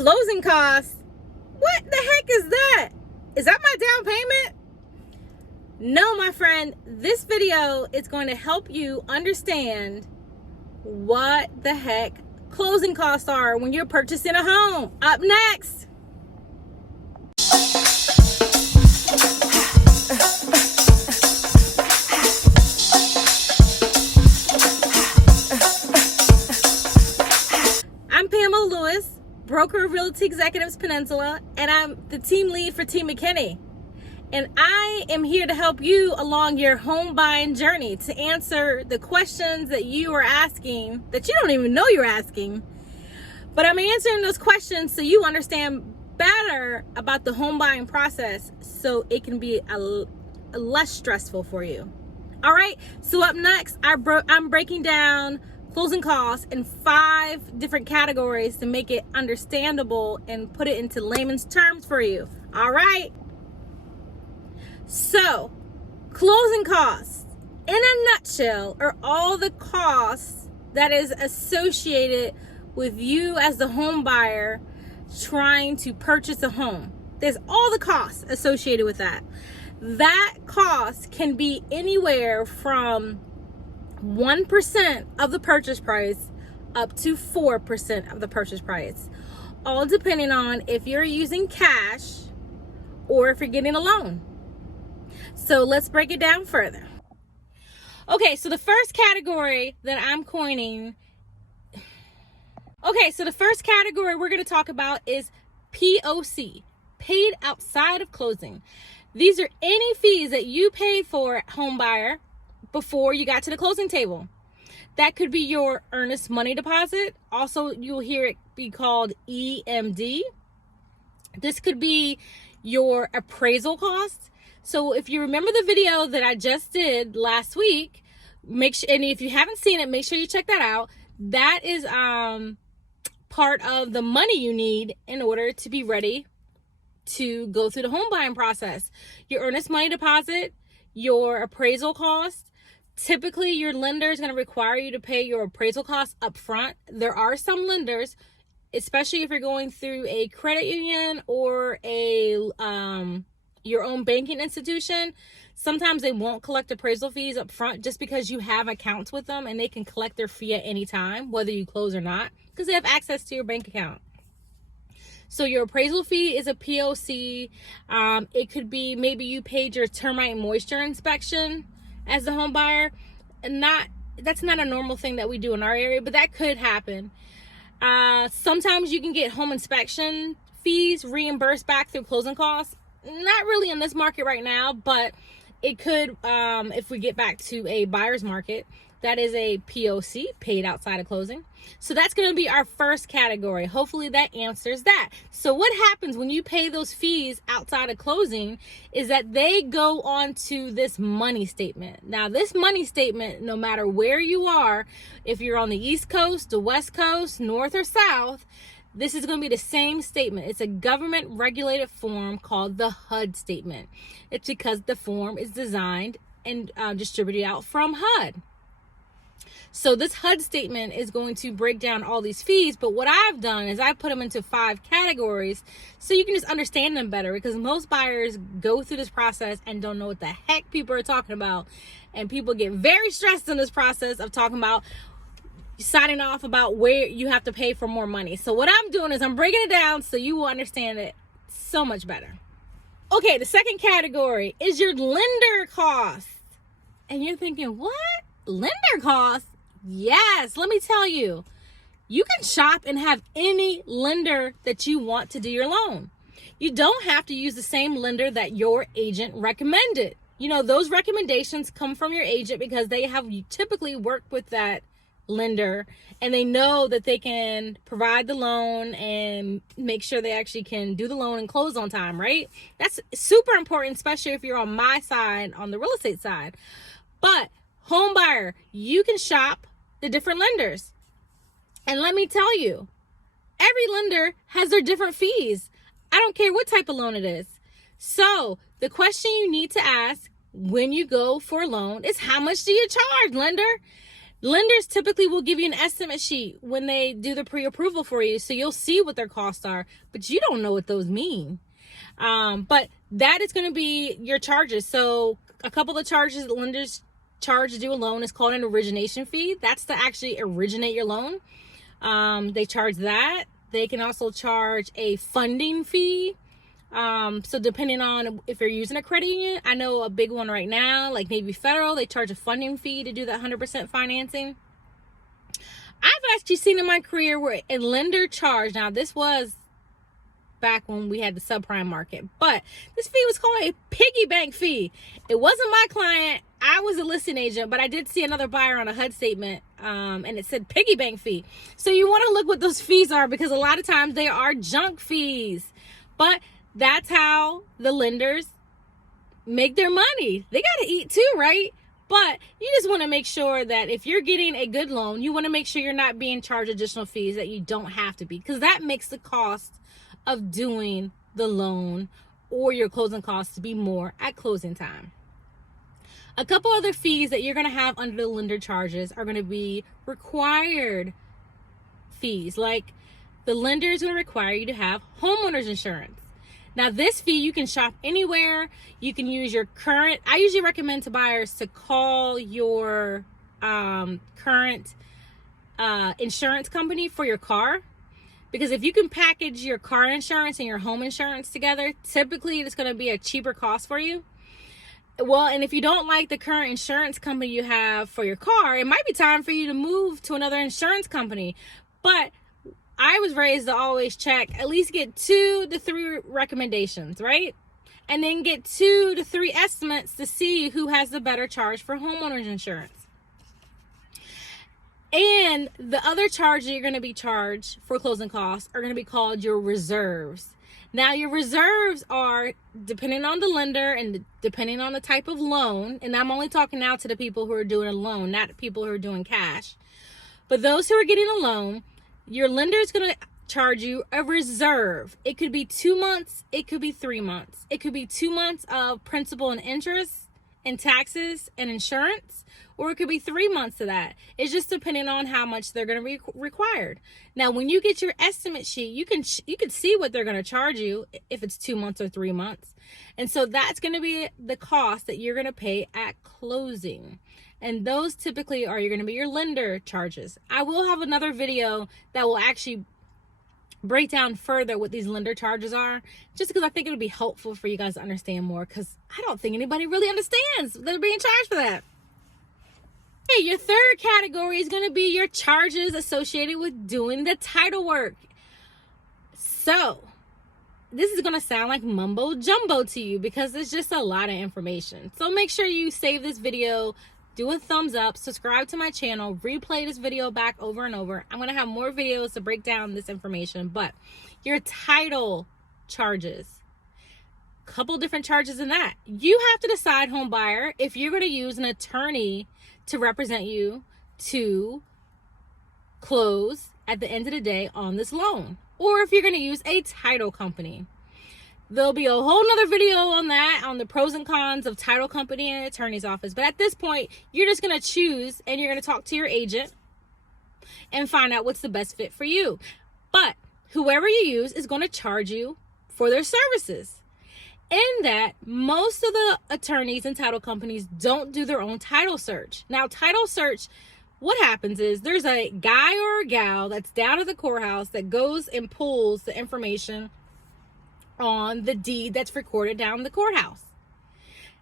Closing costs? What the heck is that? Is that my down payment? No, my friend, this video is going to help you understand what the heck closing costs are when you're purchasing a home. Up next. I'm Pamela Lewis, broker of Realty Executives Peninsula, and I'm the team lead for Team McKinney. And I am here to help you along your home buying journey to answer the questions that you are asking, that you don't even know you're asking. But I'm answering those questions so you understand better about the home buying process so it can be a less stressful for you. All right, so up next, I'm breaking down closing costs in 5 different categories to make it understandable and put it into layman's terms for you. All right. So, closing costs, in a nutshell, are all the costs that is associated with you as the home buyer trying to purchase a home. There's all the costs associated with that. That cost can be anywhere from 1% of the purchase price up to 4% of the purchase price, all depending on if you're using cash or if you're getting a loan. So let's break it down further. Okay, so the first category that I'm coining, the first category we're going to talk about is POC, paid outside of closing. These are any fees that you paid for, home buyer, before you got to the closing table. That could be your earnest money deposit. Also, you'll hear it be called EMD. This could be your appraisal costs. So if you remember the video that I just did last week, make sure, and if you haven't seen it, make sure you check that out. That is part of the money you need in order to be ready to go through the home buying process. Your earnest money deposit, your appraisal cost. Typically, your lender is going to require you to pay your appraisal costs up front. There are some lenders, especially if you're going through a credit union or your own banking institution, sometimes they won't collect appraisal fees up front just because you have accounts with them and they can collect their fee at any time, whether you close or not, because they have access to your bank account. So your appraisal fee is a POC. It could be maybe you paid your termite and moisture inspection as a home buyer. That's not a normal thing that we do in our area, but that could happen. Sometimes you can get home inspection fees reimbursed back through closing costs. Not really in this market right now, but it could if we get back to a buyer's market. That is a POC, paid outside of closing. So that's going to be our first category. Hopefully that answers that. So what happens when you pay those fees outside of closing is that they go on to this money statement. Now, this money statement, no matter where you are, if you're on the East Coast, the West Coast, North or South, this is going to be the same statement. It's a government regulated form called the HUD statement. It's because the form is designed and distributed out from HUD. So this HUD statement is going to break down all these fees, but what I've done is I've put them into 5 categories so you can just understand them better, because most buyers go through this process and don't know what the heck people are talking about, and people get very stressed in this process of talking about signing off about where you have to pay for more money. So what I'm doing is I'm breaking it down so you will understand it so much better. Okay, the second category is your lender costs. And you're thinking, what? Lender costs? Yes, let me tell you. You can shop and have any lender that you want to do your loan. You don't have to use the same lender that your agent recommended. You know, those recommendations come from your agent because they have typically worked with that lender and they know that they can provide the loan and make sure they actually can do the loan and close on time, right? That's super important, especially if you're on my side, on the real estate side. But home buyer, you can shop the different lenders. And let me tell you, every lender has their different fees. I don't care what type of loan it is. So the question you need to ask when you go for a loan is, how much do you charge, lender? Lenders typically will give you an estimate sheet when they do the pre-approval for you, so you'll see what their costs are, but you don't know what those mean. But that is going to be your charges. So a couple of charges that lenders charge to do a loan is called an origination fee. That's to actually originate your loan. They charge that. They can also charge a funding fee. So depending on if you're using a credit union, I know a big one right now, like Navy Federal, they charge a funding fee to do that 100% financing. I've actually seen in my career where a lender charged, now this was back when we had the subprime market, but this fee was called a piggy bank fee. It wasn't my client. I was a listing agent, but I did see another buyer on a HUD statement, and it said piggy bank fee. So you want to look what those fees are, because a lot of times they are junk fees, but that's how the lenders make their money. They got to eat too, right? But you just want to make sure that if you're getting a good loan, you want to make sure you're not being charged additional fees that you don't have to be, because that makes the cost of doing the loan or your closing costs to be more at closing time. A couple other fees that you're going to have under the lender charges are going to be required fees. Like the lender is going to require you to have homeowners insurance. Now this fee, you can shop anywhere. You can use your current, I usually recommend to buyers to call your current insurance company for your car. Because if you can package your car insurance and your home insurance together, typically it's going to be a cheaper cost for you. Well, and if you don't like the current insurance company you have for your car, it might be time for you to move to another insurance company. But I was raised to always check, at least get 2 to 3 recommendations, right? And then get 2 to 3 estimates to see who has the better charge for homeowners insurance. And the other charge that you're going to be charged for closing costs are going to be called your reserves. Now, your reserves are depending on the lender and depending on the type of loan. And I'm only talking now to the people who are doing a loan, not the people who are doing cash. But those who are getting a loan, your lender is going to charge you a reserve. It could be 2 months. It could be 3 months. It could be 2 months of principal and interest and taxes and insurance, or it could be 3 months of that. It's just depending on how much they're going to be required. Now, when you get your estimate sheet, you can see what they're going to charge you if it's 2 months or 3 months. And so that's going to be the cost that you're going to pay at closing. And those typically are going to be your lender charges. I will have another video that will actually break down further what these lender charges are, just because I think it'll be helpful for you guys to understand more, because I don't think anybody really understands they're being charged for that. Okay, your third category is going to be your charges associated with doing the title work. So this is going to sound like mumbo jumbo to you because it's just a lot of information. So make sure you save this video, do a thumbs up, subscribe to my channel, replay this video back over and over. I'm going to have more videos to break down this information, but your title charges, couple different charges in that. You have to decide, home buyer, if you're going to use an attorney to represent you to close at the end of the day on this loan, or if you're going to use a title company. There'll be a whole nother video on that, on the pros and cons of title company and attorney's office. But at this point, you're just going to choose, and you're going to talk to your agent and find out what's the best fit for you. But whoever you use is going to charge you for their services. In that, most of the attorneys and title companies don't do their own title search. Now, title search, what happens is there's a guy or a gal that's down at the courthouse that goes and pulls the information on the deed that's recorded down the courthouse.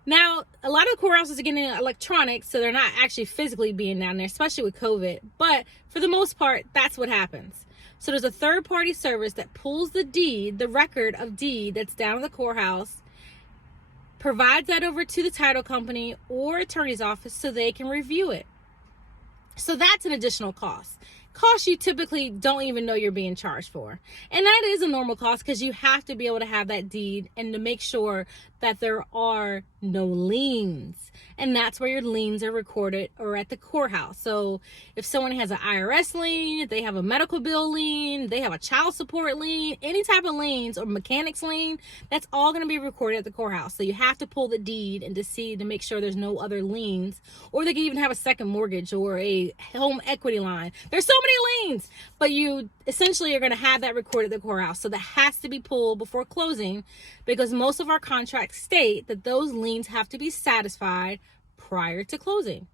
Now, a lot of the courthouses are getting electronic, so they're not actually physically being down there, especially with COVID. But for the most part, that's what happens. So there's a third-party service that pulls the deed, the record of deed that's down in the courthouse, provides that over to the title company or attorney's office so they can review it. So that's an additional cost. costs you typically don't even know you're being charged for. And that is a normal cost because you have to be able to have that deed and to make sure that there are no liens. And that's where your liens are recorded or at the courthouse. So if someone has an IRS lien, if they have a medical bill lien, they have a child support lien, any type of liens or mechanics lien, that's all going to be recorded at the courthouse. So you have to pull the deed and to see to make sure there's no other liens, or they can even have a second mortgage or a home equity line. There's so many liens, but you essentially are going to have that recorded at the courthouse. So that has to be pulled before closing because most of our contracts state that those liens have to be satisfied prior to closing.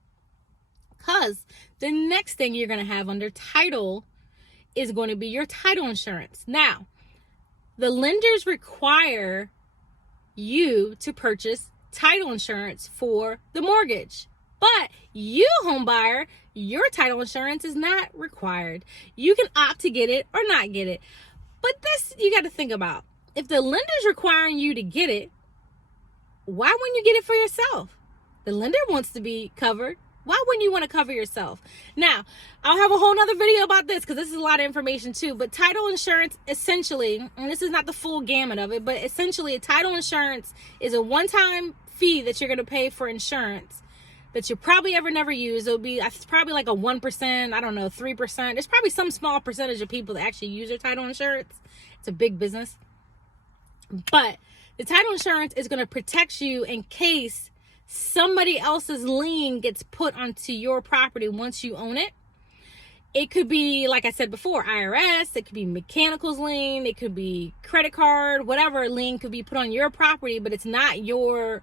Because the next thing you're going to have under title is going to be your title insurance. Now, the lenders require you to purchase title insurance for the mortgage. But you, home buyer, your title insurance is not required. You can opt to get it or not get it. But this you got to think about. If the lender's requiring you to get it, why wouldn't you get it for yourself? The lender wants to be covered. Why wouldn't you want to cover yourself? Now, I'll have a whole nother video about this because this is a lot of information too. But title insurance, essentially, and this is not the full gamut of it, but essentially a title insurance is a one-time fee that you're going to pay for insurance that you probably ever never use. It'll be it's probably like a 1%, I don't know, 3%. There's probably some small percentage of people that actually use their title insurance. It's a big business. But the title insurance is going to protect you in case somebody else's lien gets put onto your property once you own it. It could be, like I said before, IRS, it could be mechanicals lien, it could be credit card, whatever lien could be put on your property, but it's not your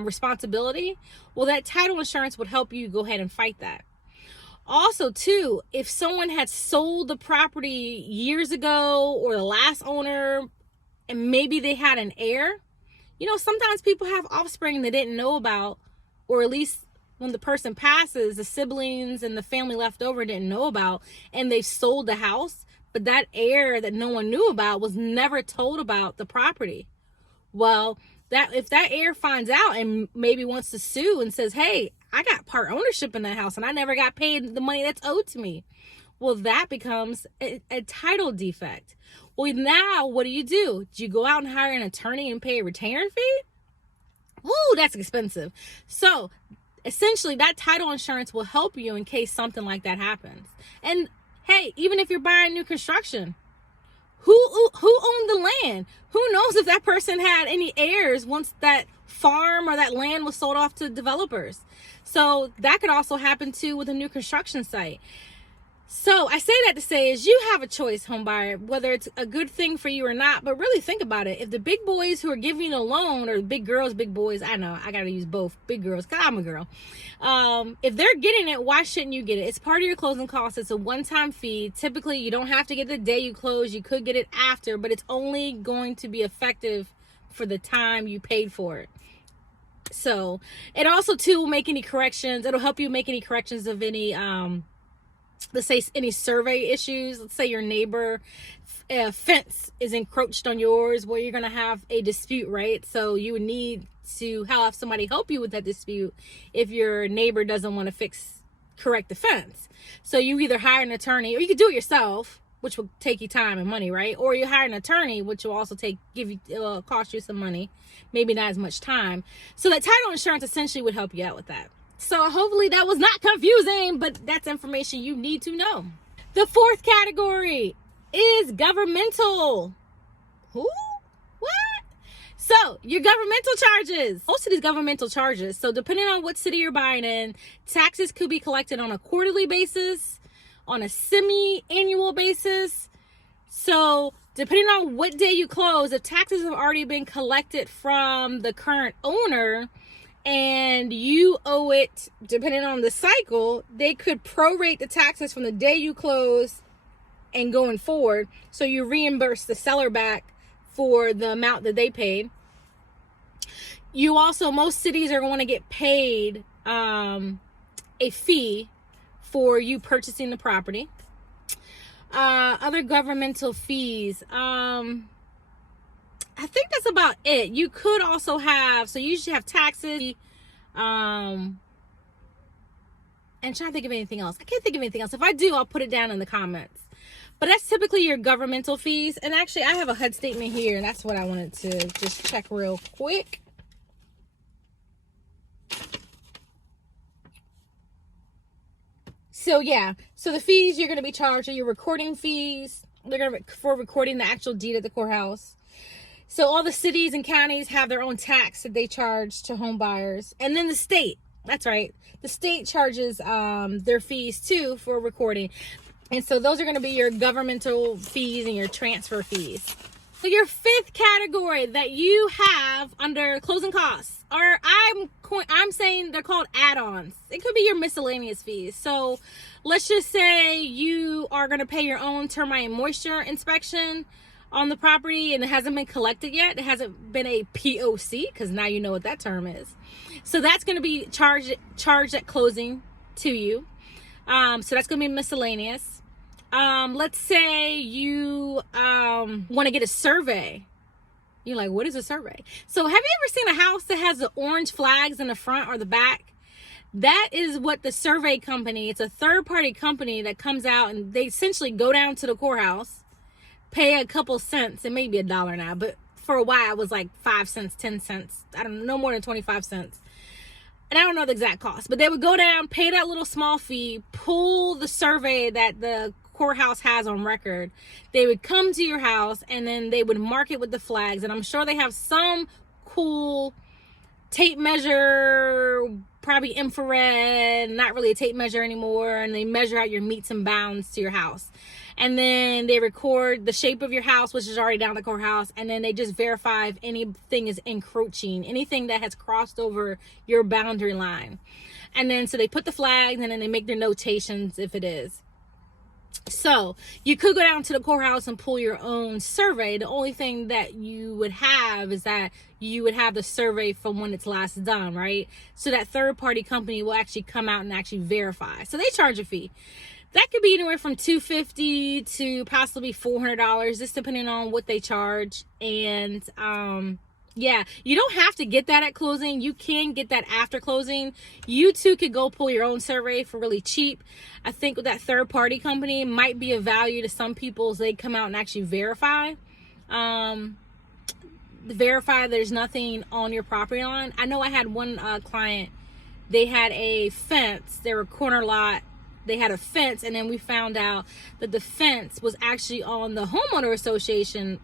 responsibility. Well, that title insurance would help you go ahead and fight that. Also, too, if someone had sold the property years ago or the last owner and maybe they had an heir, you know, sometimes people have offspring they didn't know about, or at least when the person passes, the siblings and the family left over didn't know about, and they've sold the house, but that heir that no one knew about was never told about the property. Well, that if that heir finds out and maybe wants to sue and says, hey, I got part ownership in that house and I never got paid the money that's owed to me. Well, that becomes a title defect. Well, now what do? Do you go out and hire an attorney and pay a retainer fee? Woo, that's expensive. So essentially that title insurance will help you in case something like that happens. And hey, even if you're buying new construction, who owned the land? Who knows if that person had any heirs once that farm or that land was sold off to developers? So that could also happen too with a new construction site. So I say that to say is you have a choice, home buyer, whether it's a good thing for you or not. But really think about it. If the big boys who are giving you a loan, or big girls, big boys, I know I got to use both, big girls, because I'm a girl. If they're getting it, why shouldn't you get it? It's part of your closing costs. It's a one-time fee. Typically, you don't have to get it the day you close. You could get it after, but it's only going to be effective for the time you paid for it. So it also, too, will make any corrections. It'll help you make any corrections of any let's say any survey issues. Let's say your neighbor fence is encroached on yours. Well, you're going to have a dispute, right? So you would need to have somebody help you with that dispute if your neighbor doesn't want to correct the fence. So you either hire an attorney, or you could do it yourself, which will take you time and money, right? Or you hire an attorney, which will also cost you some money, maybe not as much time. So that title insurance essentially would help you out with that. So hopefully that was not confusing, but that's information you need to know. The fourth category is governmental. Who? What? So your governmental charges. Most of these governmental charges. So depending on what city you're buying in, taxes could be collected on a quarterly basis, on a semi-annual basis. So depending on what day you close, if taxes have already been collected from the current owner, and you owe it, depending on the cycle, they could prorate the taxes from the day you close and going forward. So you reimburse the seller back for the amount that they paid. You also, most cities are going to get paid a fee for you purchasing the property. Other governmental fees. I think that's about it. You could also have, so you usually have taxes, And trying to think of anything else. I can't think of anything else. If I do, I'll put it down in the comments. But that's typically your governmental fees. And actually, I have a HUD statement here, and that's what I wanted to just check real quick. So yeah, so the fees you're going to be charged are your recording fees. They're going to for recording the actual deed at the courthouse. So all the cities and counties have their own tax that they charge to home buyers. And then the state, that's right, the state charges their fees too for recording. And so those are going to be your governmental fees and your transfer fees. So your fifth category that you have under closing costs are, I'm saying they're called add-ons. It could be your miscellaneous fees. So let's just say you are going to pay your own termite and moisture inspection on the property and it hasn't been collected yet. It hasn't been a POC, because now you know what that term is. So that's going to be charged at closing to you. So that's going to be miscellaneous. Let's say you want to get a survey. You're like, what is a survey? So have you ever seen a house that has the orange flags in the front or the back? That is what the survey company, it's a third-party company that comes out and they essentially go down to the courthouse, pay a couple cents, it may be $1 now, but for a while it was like 5 cents, 10 cents. I don't know, no more than 25 cents. And I don't know the exact cost, but they would go down, pay that little small fee, pull the survey that the courthouse has on record. They would come to your house and then they would mark it with the flags. And I'm sure they have some cool tape measure, probably infrared, not really a tape measure anymore. And they measure out your meets and bounds to your house. And then they record the shape of your house, which is already down the courthouse. And then they just verify if anything is encroaching, anything that has crossed over your boundary line. And then so they put the flags and then they make their notations if it is. So you could go down to the courthouse and pull your own survey. The only thing that you would have is that you would have the survey from when it's last done, right? So that third party company will actually come out and actually verify. So they charge a fee. That could be anywhere from $250 to possibly $400, just depending on what they charge. And yeah, you don't have to get that at closing. You can get that after closing. You too could go pull your own survey for really cheap. I think with that third party company might be of value to some people as they come out and actually verify. Verify there's nothing on your property line. I know I had one client, they had a fence. They were corner lot. They had a fence, and then we found out that the fence was actually on the homeowner association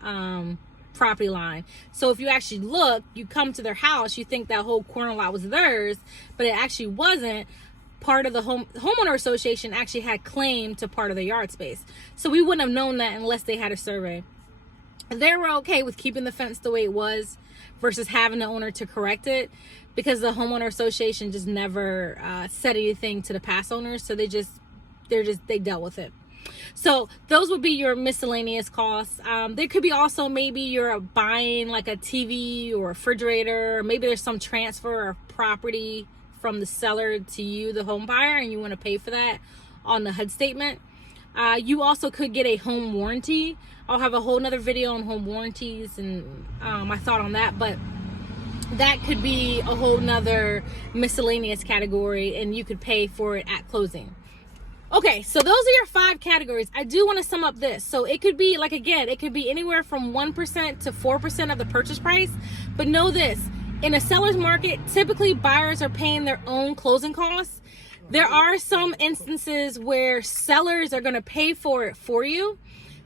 property line. So if you actually look, you come to their house, you think that whole corner lot was theirs, but it actually wasn't. Part of the homeowner association actually had claim to part of the yard space. So we wouldn't have known that unless they had a survey. They were okay with keeping the fence the way it was versus having the owner to correct it, because the homeowner association just never said anything to the past owners. So they dealt with it. So those would be your miscellaneous costs. There could be also maybe you're buying like a TV or refrigerator. Maybe there's some transfer of property from the seller to you, the home buyer, and you want to pay for that on the HUD statement. You also could get a home warranty. I'll have a whole nother video on home warranties and my thought on that, but that could be a whole nother miscellaneous category, and you could pay for it at closing. Okay, so those are your 5 categories. I do want to sum up this. So it could be, like, again, it could be anywhere from 1% to 4% of the purchase price. But know this, in a seller's market, typically buyers are paying their own closing costs. There are some instances where sellers are going to pay for it for you.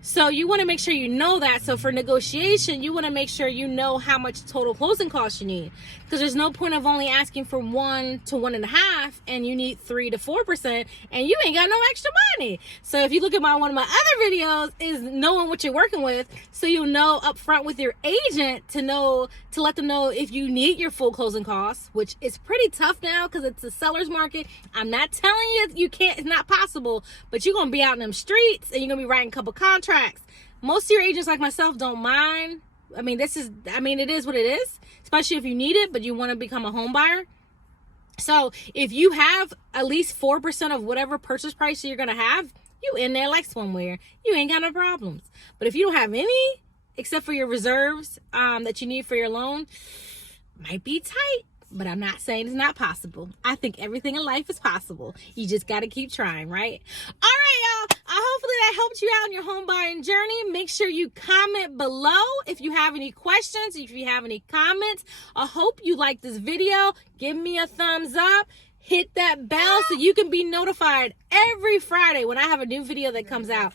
So you want to make sure you know that. So for negotiation, you want to make sure you know how much total closing costs you need, because there's no point of only asking for 1 to 1.5 and you need 3 to 4% and you ain't got no extra money. So if you look at one of my other videos, is knowing what you're working with, so you'll know up front with your agent to let them know if you need your full closing costs, which is pretty tough now because it's a seller's market. I'm not telling you can't, it's not possible, but you're gonna be out in them streets and you're gonna be writing a couple contracts. Most of your agents like myself don't mind. I mean, it is what it is, especially if you need it, but you want to become a home buyer. So if you have at least 4% of whatever purchase price you're going to have, you in there like swimwear. You ain't got no problems. But if you don't have any, except for your reserves that you need for your loan, might be tight. but I'm not saying it's not possible. I think everything in life is possible. You just got to keep trying, right? All right, y'all. Hopefully that helped you out on your home buying journey. Make sure you comment below if you have any questions, if you have any comments. I hope you like this video. Give me a thumbs up. Hit that bell so you can be notified every Friday when I have a new video that comes out.